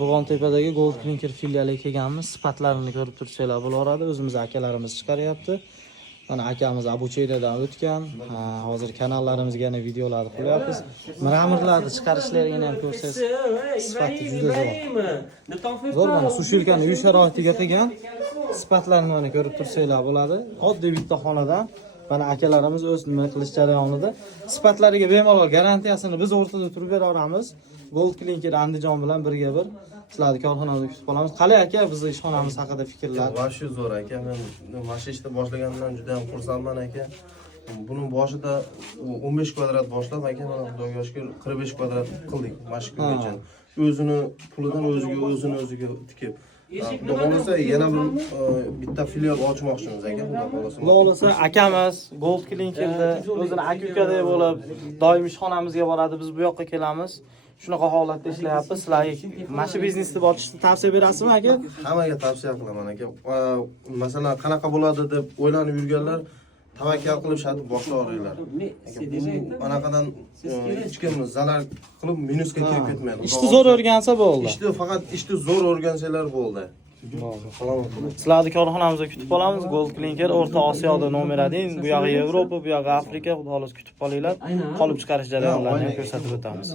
Qo'g'ontepadagi Gold Clinker filialiga kelganmiz. Sifatlarini ko'rib turibsizlar bo'laveradi. O'zimiz akalarimiz chiqaryapti. Mana akamiz Abucheydadan o'tgan. Hozir kanallarimizga yana videolarni qilyapmiz. Miramirlarni chiqarishlarini ham ko'rsangiz, sifati juda zo'r. Zo'r mana sushilkani uy sharoitiga qilgan. Sifatlarini mana ko'rib turibsizlar bo'ladi. Oddiy bitta xonadan mana akalarimiz o'z nima qilish jarayonida sifatlariga bemalol garantiyasini biz o'rtada turib beraveramiz. Gold Clinker Andijon bilan birga bir sizlarni korxonamizda kutib qolamiz. Qalay aka, bizning ishxonamiz haqida fikrlar? Vashi zo'r aka. Men mana ishni boshlaganimdan juda ham xursandman aka. Buning boshida 15 kvadrat boshlab aka, mana Xudoga shukr 45 kvadrat qildik mana shu kungacha. O'zini pulidan o'ziga tikib. Xudo xolasa yana bitta filial ochmoqchimiz aka, xudo xolasa. Xudo xolasa akamiz Gold Clinkerda o'zini aka-ukadek bo'lib doim ishxonamizga boradi, biz bu yoqqa kelamiz. Shunaqa holatda ishlayapmiz. Sizlarga mana shu biznesni boshlashni tavsiya berasizmi aka? Hammaga tavsiya qilaman aka. Masalan, qanaqa bo'ladi deb o'ylanib yurganlar tavakkal qilib shatib boshlayveringlar. Anaqadan hech kim zarar qilib minusga kirib ketmaydi. Ishni zo'r o'rgansa bo'ldi. Faqat ishni zo'r o'rgansanglar bo'ldi. Sizlarni korxonamizda kutib qolamiz. Gold Clinker O'rta Osiyoda nomer 1, bu yog'i Yevropa, bu yog'i Afrika, xudo xolos kutib qolinglar. Qolib chiqarish jarayonlarini ham ko'rsatib o'tamiz.